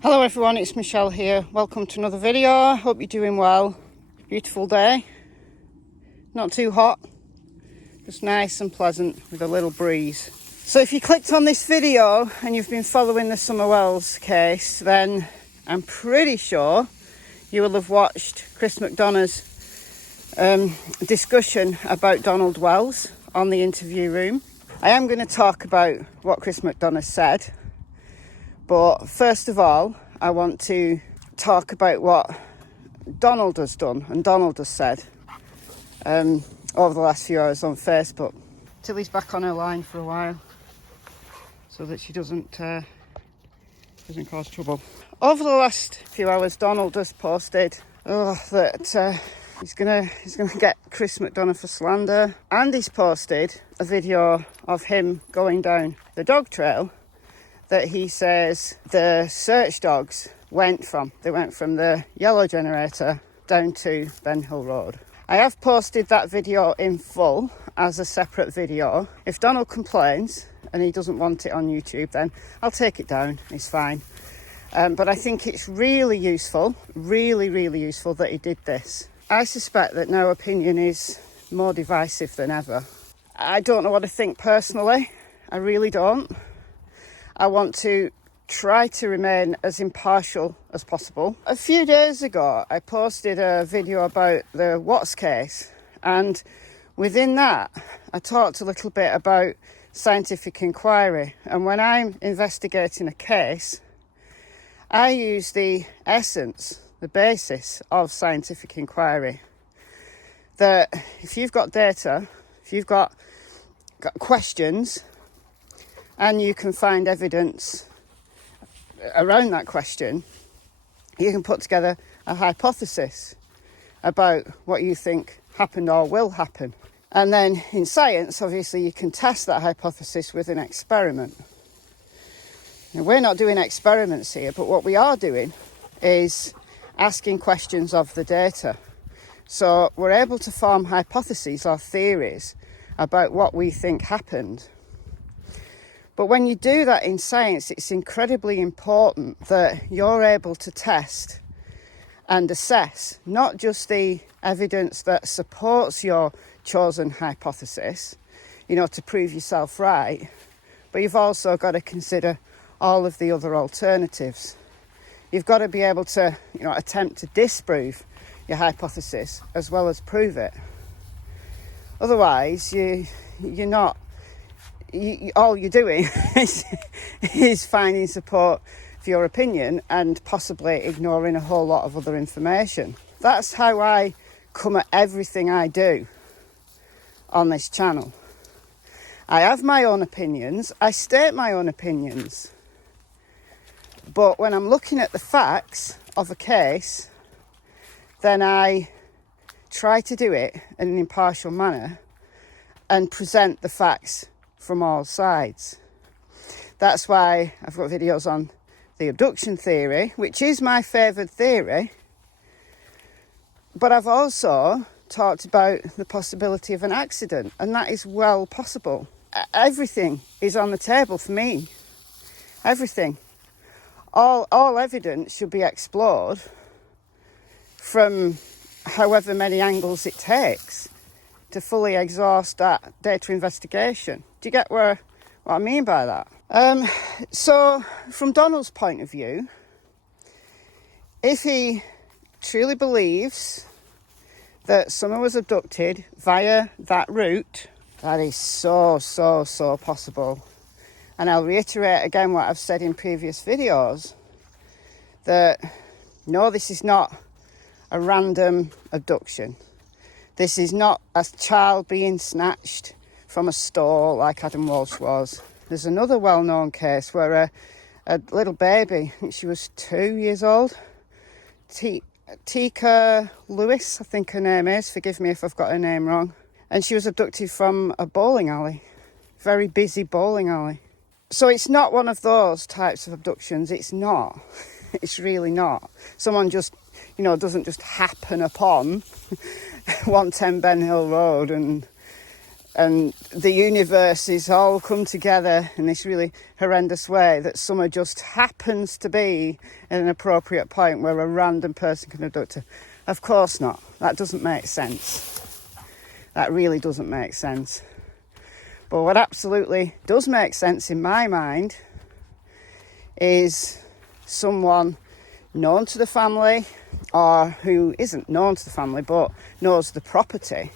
Hello everyone, it's Michelle here. Welcome to another video. Hope you're doing well. Beautiful day. Not too hot. Just nice and pleasant with a little breeze. So if you clicked on this video and you've been following the Summer Wells case, then I'm pretty sure you will have watched Chris McDonough's discussion about Donald Wells on the interview room. I am going to talk about what Chris McDonough said. But first of all, I want to talk about what Donald has done and Donald has said over the last few hours on Facebook. Tilly's back on her line for a while so that she doesn't cause trouble. Over the last few hours, Donald has posted that he's gonna get Chris McDonough for slander, and he's posted a video of him going down the dog trail that he says the search dogs went from. They went from the yellow generator down to Ben Hill Road. I have posted that video in full as a separate video. If Donald complains and he doesn't want it on YouTube, then I'll take it down. It's fine. But I think it's really useful, really useful that he did this. I suspect that no opinion is more divisive than ever. I don't know what to think personally. I really don't. I want to try to remain as impartial as possible. A few days ago, I posted a video about the Watts case, and within that, I talked a little bit about scientific inquiry. And when I'm investigating a case, I use the essence, the basis of scientific inquiry. That if you've got data, if you've got questions, and you can find evidence around that question, you can put together a hypothesis about what you think happened or will happen. And then in science, obviously, you can test that hypothesis with an experiment. Now, we're not doing experiments here, but what we are doing is asking questions of the data. So we're able to form hypotheses or theories about what we think happened. But when you do that in science, it's incredibly important that you're able to test and assess not just the evidence that supports your chosen hypothesis, to prove yourself right, but you've also got to consider all of the other alternatives. You've got to be able to, attempt to disprove your hypothesis as well as prove it. Otherwise, you're not. All you're doing is finding support for your opinion and possibly ignoring a whole lot of other information. That's how I come at everything I do on this channel. I have my own opinions, I state my own opinions, but when I'm looking at the facts of a case, then I try to do it in an impartial manner and present the facts from all sides. That's why I've got videos on the abduction theory, which is my favoured theory, but I've also talked about the possibility of an accident, and that is well possible. Everything is on the table for me. Everything. All evidence should be explored from however many angles it takes to fully exhaust that data investigation. Do you get what I mean by that? So, from Donald's point of view, if he truly believes that someone was abducted via that route, that is so possible. And I'll reiterate again what I've said in previous videos, that no, this is not a random abduction. This is not a child being snatched from a store like Adam Walsh was. There's another well-known case where a little baby, I think she was 2 years old, Tika Lewis, I think her name is, forgive me if I've got her name wrong, and she was abducted from a bowling alley, very busy bowling alley. So it's not one of those types of abductions, it's not. It's really not. Someone just, doesn't just happen upon 110 Ben Hill Road and and the universe is all come together in this really horrendous way that summer just happens to be at an appropriate point where a random person can abduct her. Of course not. That doesn't make sense. That really doesn't make sense. But what absolutely does make sense in my mind is someone known to the family, or who isn't known to the family but knows the property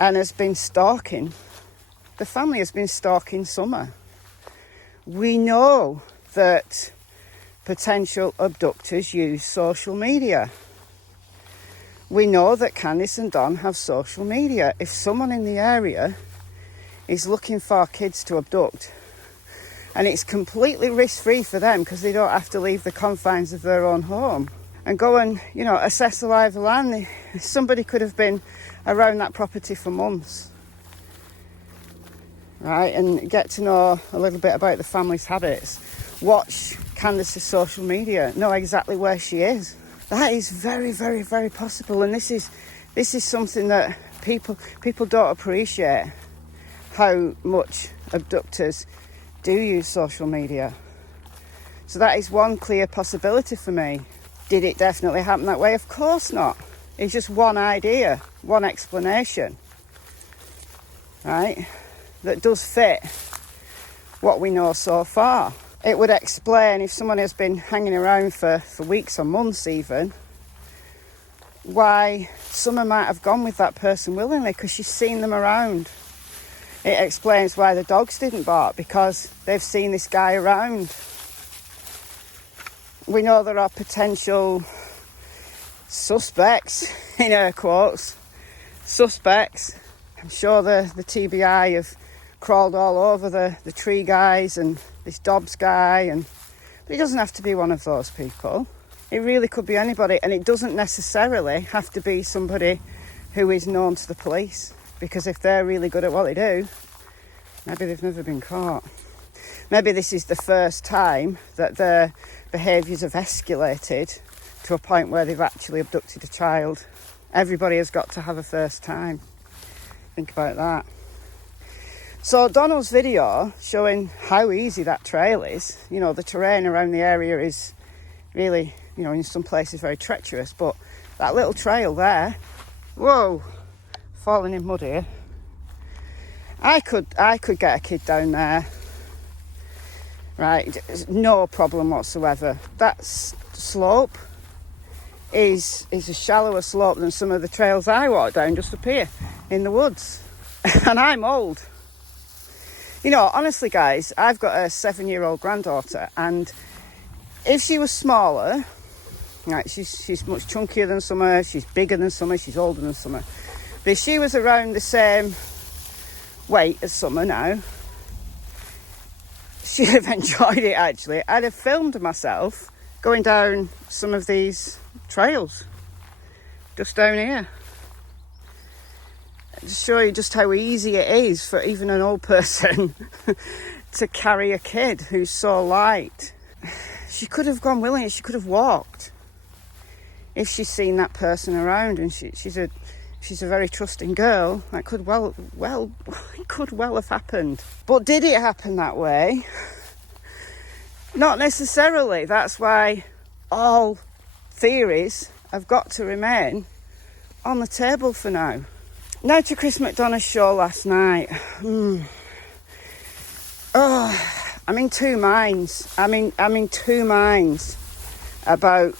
and has been stalking. The family has been stalking Summer. We know that potential abductors use social media. We know that Candice and Don have social media. If someone in the area is looking for kids to abduct, and it's completely risk-free for them because they don't have to leave the confines of their own home and go and, assess the lie of the land. Somebody could have been around that property for months, right, and get to know a little bit about the family's habits, watch Candice's social media, know exactly where she is. That is very, very, very possible, and this is something that people don't appreciate, how much abductors do use social media. So that is one clear possibility for me. Did it definitely happen that way? Of course not. It's just one idea, one explanation, right, that does fit what we know so far. It would explain, if someone has been hanging around for weeks or months even, why Summer might have gone with that person willingly, because she's seen them around. It explains why the dogs didn't bark, because they've seen this guy around. We know there are potential suspects, in air quotes, suspects. I'm sure the TBI have crawled all over the tree guys and this Dobbs guy, but it doesn't have to be one of those people. It really could be anybody, and it doesn't necessarily have to be somebody who is known to the police. Because if they're really good at what they do, maybe they've never been caught. Maybe this is the first time that their behaviours have escalated to a point where they've actually abducted a child. Everybody has got to have a first time. Think about that. So Donald's video showing how easy that trail is, the terrain around the area is really, in some places very treacherous, but that little trail there, whoa, falling in mud here. I could get a kid down there, right? No problem whatsoever. That slope is a shallower slope than some of the trails I walk down just up here in the woods. And I'm old. Honestly, guys, I've got a 7-year-old granddaughter, and if she was smaller, right, she's much chunkier than Summer, she's bigger than Summer, she's older than Summer. But if she was around the same weight as Summer now, she'd have enjoyed it, actually. I'd have filmed myself going down some of these trails, just down here. To show you just how easy it is for even an old person to carry a kid who's so light. She could have gone willingly, she could have walked if she's seen that person around, and she's a very trusting girl. That could it could well have happened. But did it happen that way? Not necessarily. That's why all theories have got to remain on the table for now. Now to Chris McDonough's show last night. Oh, I'm in two minds. I'm in two minds about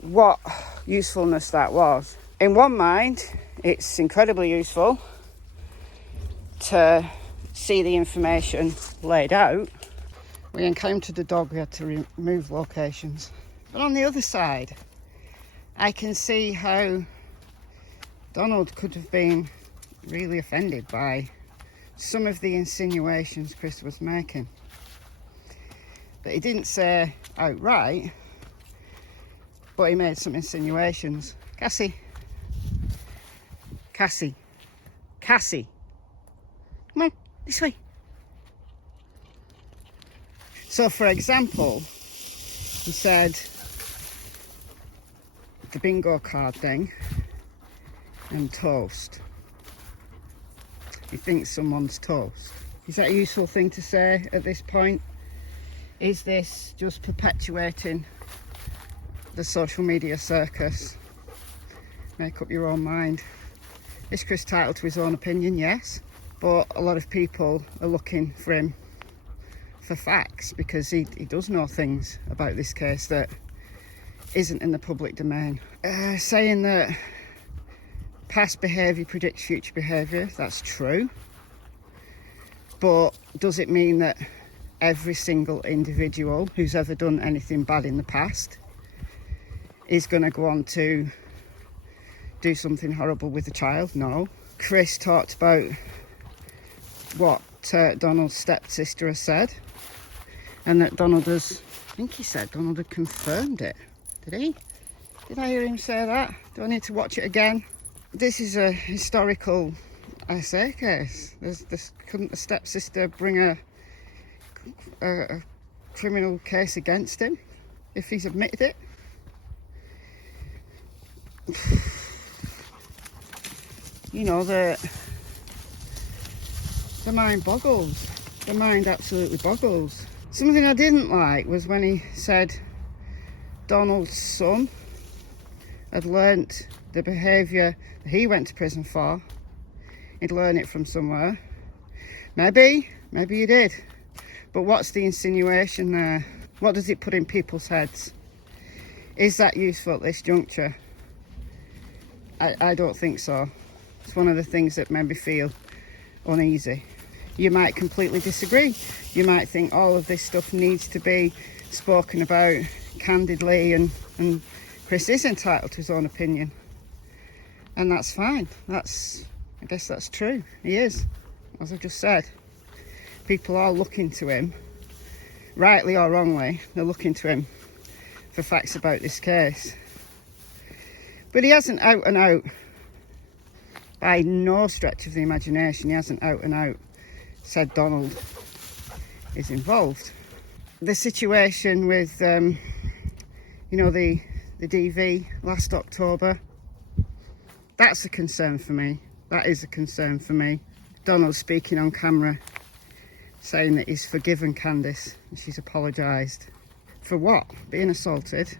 what usefulness that was. In one mind, it's incredibly useful to see the information laid out. We encountered a dog, we had to remove locations. But on the other side, I can see how Donald could have been really offended by some of the insinuations Chris was making. But he didn't say outright, but he made some insinuations. Cassie. Come on, this way. So, for example, he said the bingo card thing and toast. he thinks someone's toast. Is that a useful thing to say at this point? Is this just perpetuating the social media circus? Make up your own mind. Is Chris entitled to his own opinion? Yes. But a lot of people are looking for him for facts, because he does know things about this case that isn't in the public domain. Saying that past behaviour predicts future behaviour, that's true. But does it mean that every single individual who's ever done anything bad in the past is going to go on to do something horrible with a child? No. Chris talked about what Donald's stepsister has said, and that Donald has, I think he said Donald had confirmed it. Did he? Did I hear him say that? Do I need to watch it again? This is a historical SA case. Couldn't the stepsister bring a criminal case against him if he's admitted it? You know, the mind boggles. The mind absolutely boggles. Something I didn't like was when he said Donald's son had learnt the behaviour that he went to prison for. He'd learn it from somewhere. Maybe he did. But what's the insinuation there? What does it put in people's heads? Is that useful at this juncture? I don't think so. It's one of the things that made me feel uneasy. You might completely disagree. You might think all of this stuff needs to be spoken about candidly, and Chris is entitled to his own opinion. And that's fine. I guess that's true. He is, as I've just said. People are looking to him, rightly or wrongly, they're looking to him for facts about this case. But he hasn't out and out, by no stretch of the imagination, he hasn't out and out said Donald is involved. The situation with, the DV last October, that's a concern for me. That is a concern for me. Donald speaking on camera, saying that he's forgiven Candice and she's apologised. For what? Being assaulted?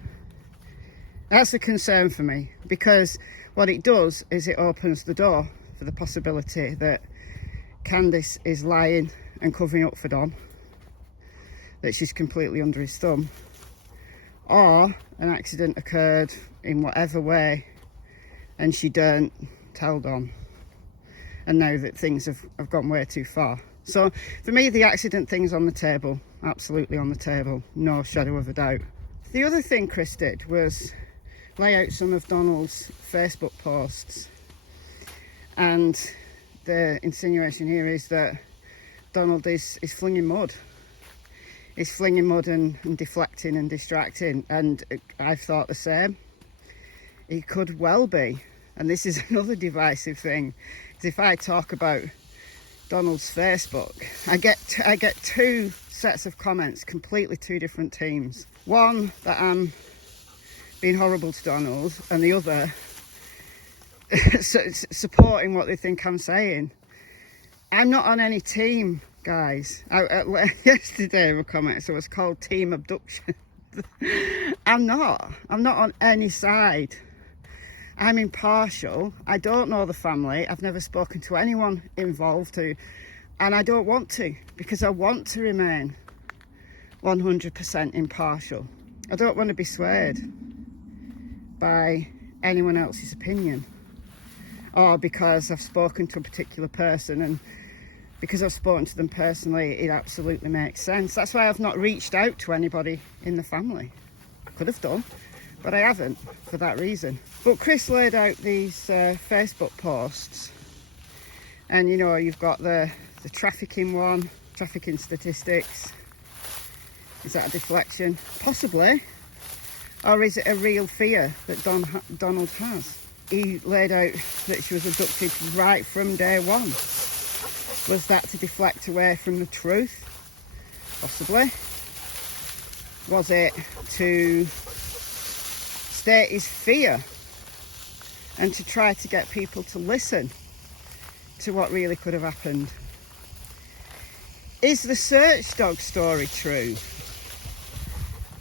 That's a concern for me, because what it does is it opens the door for the possibility that Candice is lying and covering up for Don, that she's completely under his thumb, or an accident occurred in whatever way and she don't tell Don, and now that things have gone way too far. So for me, the accident thing's on the table, absolutely on the table, no shadow of a doubt. The other thing Chris did was lay out some of Donald's Facebook posts, and the insinuation here is that Donald is flinging mud. He's flinging mud and deflecting and distracting, and I've thought the same. He could well be, and this is another divisive thing, because if I talk about Donald's Facebook, I get two sets of comments, completely two different teams. One that I'm being horrible to Donald, and the other supporting what they think I'm saying. I'm not on any team, guys. Yesterday a comment, so it's called Team Abduction. I'm not on any side. I'm impartial. I don't know the family. I've never spoken to anyone involved and I don't want to, because I want to remain 100% impartial. I don't want to be swayed by anyone else's opinion, or because I've spoken to a particular person, and because I've spoken to them personally, it absolutely makes sense. That's why I've not reached out to anybody in the family. I could have done, but I haven't, for that reason. But Chris laid out these Facebook posts, and you've got the trafficking one, trafficking statistics. Is that a deflection? Possibly. Or is it a real fear that Donald has? He laid out that she was abducted right from day one. Was that to deflect away from the truth? Possibly. Was it to state his fear and to try to get people to listen to what really could have happened. Is the search dog story true?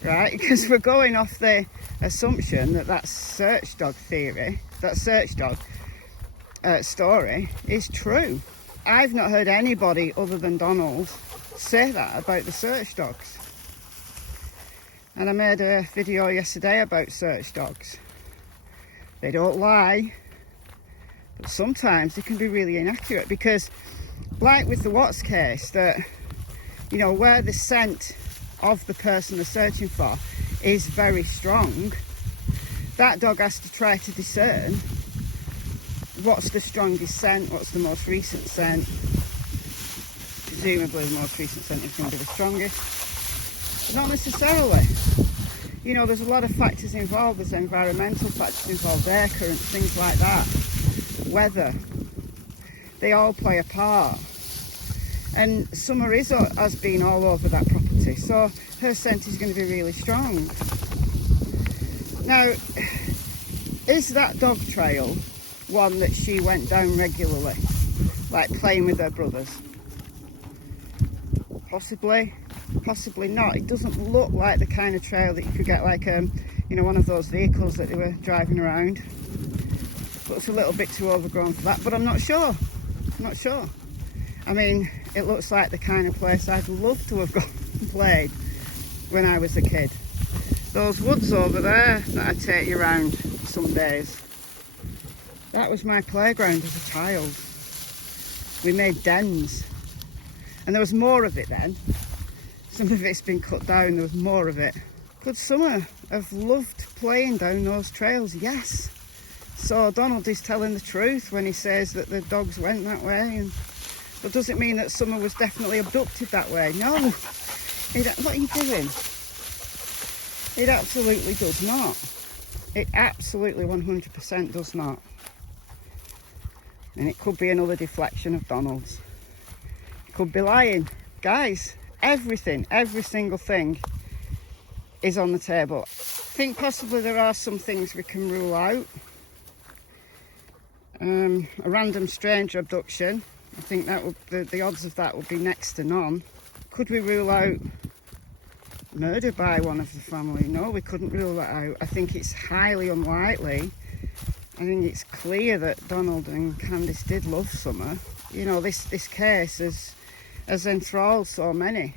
Right, because we're going off the assumption that that search dog theory, that search dog story is true. I've not heard anybody other than Donald say that about the search dogs. And I made a video yesterday about search dogs. They don't lie, but sometimes they can be really inaccurate, because like with the Watts case, that, you know, where the scent of the person they're searching for is very strong, that dog has to try to discern what's the strongest scent, what's the most recent scent. Presumably the most recent scent is going to be the strongest. Not necessarily. You know, there's a lot of factors involved. There's environmental factors involved, air currents, things like that, weather. They all play a part. And Summer has been all over that property, so her scent is going to be really strong. Now, is that dog trail one that she went down regularly, like playing with her brothers? Possibly, possibly not. It doesn't look like the kind of trail that you could get, like you know, one of those vehicles that they were driving around. Looks a little bit too overgrown for that, but I'm not sure. I'm not sure. I mean, it looks like the kind of place I'd love to have gone and played when I was a kid. Those woods over there that I take you around some days, that was my playground as a child. We made dens, and there was more of it then. Some of it's been cut down, there was more of it. Could Summer have loved playing down those trails? Yes. So Donald is telling the truth when he says that the dogs went that way. But does it mean that Summer was definitely abducted that way? No. What are you doing? It absolutely does not. It absolutely 100% does not. And it could be another deflection of Donald's. It could be lying. Guys, everything, every single thing is on the table. I think possibly there are some things we can rule out. A random stranger abduction. I think that would, the odds of that would be next to none. Could we rule out murder by one of the family? No, we couldn't rule that out. I think it's highly unlikely. I think it's clear that Donald and Candice did love Summer. You know, this case has enthralled so many.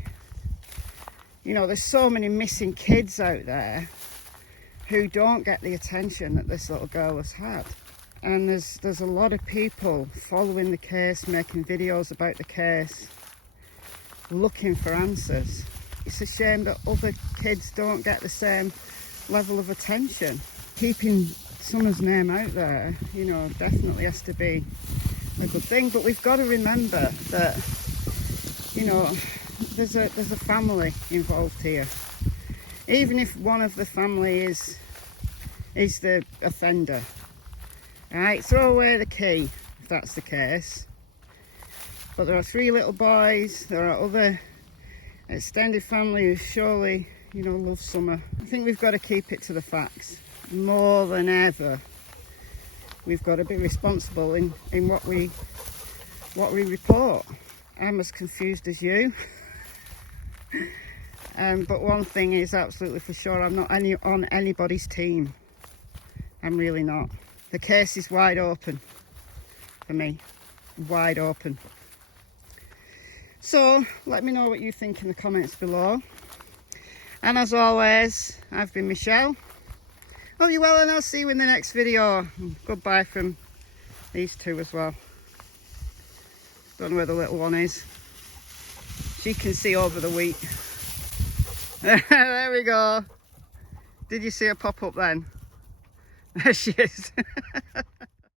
You know, there's so many missing kids out there who don't get the attention that this little girl has had. And there's a lot of people following the case, making videos about the case, looking for answers. It's a shame that other kids don't get the same level of attention. Keeping Summer's name out there, you know, definitely has to be a good thing. But we've got to remember that, you know, there's a family involved here. Even if one of the family is the offender. Right, throw away the key if that's the case. But there are 3 little boys, there are other extended family who surely, you know, love Summer. I think we've got to keep it to the facts. More than ever, we've got to be responsible in what we report. I'm as confused as you. But one thing is absolutely for sure, I'm not on anybody's team. I'm really not. The case is wide open for me, wide open. So let me know what you think in the comments below. And as always, I've been Michelle. Hope you're well, and I'll see you in the next video. Goodbye from these two as well. Don't know where the little one is. She can see over the wheat. There we go. Did you see her pop up then? There she is.